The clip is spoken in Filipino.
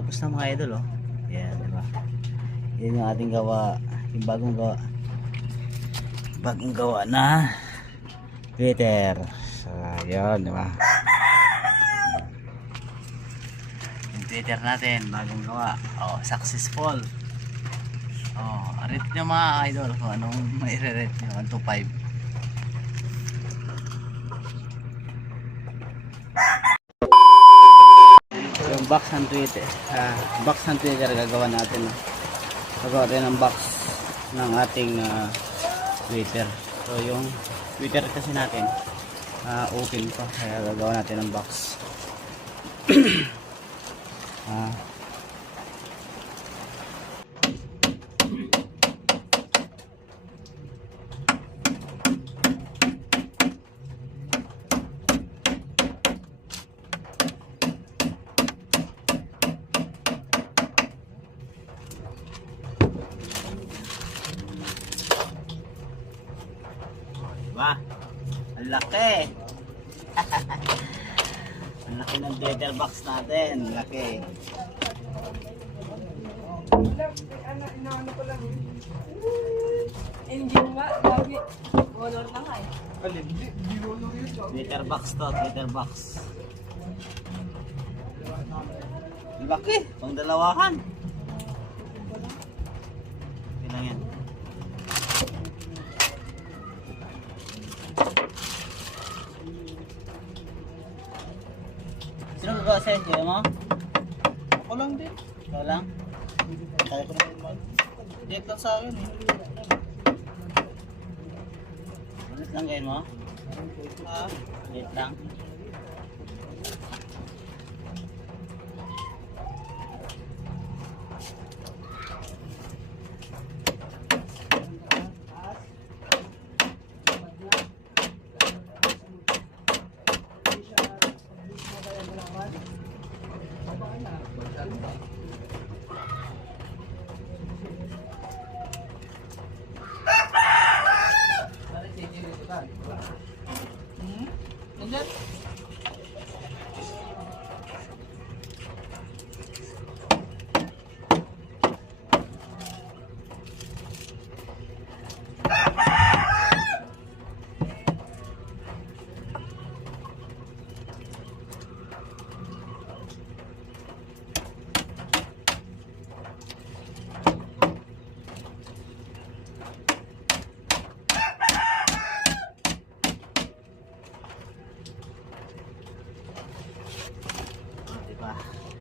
tapos na mga idol oh. Yan, diba? Yan yung ating gawa, yung bagong gawa na Twitter. So yan, diba? Yung Twitter natin bagong gawa, oh, successful. Oh, rate nyo mga idol kung anong mai-rate nyo. 1 to 5. Yung box ng Twitter, gagawa natin, no? Gagawa rin ng box ng ating Twitter. So yung Twitter kasi natin open pa, kaya gagawa natin ng box. Diba? Ang laki. Ang laki ng Twitter box natin. Laki. Engine ba? Lagi. Color lang ay. Twitter box to. Twitter box. Ang laki. Pang dalawahan. Ilan yan? Sino gagawa sa'yo? Sino mo? Ako lang din. Ikaw lang? Kaya ko naman mag-direct lang sa akin eh. Ulit lang kayo mo? Ha? Ulit lang.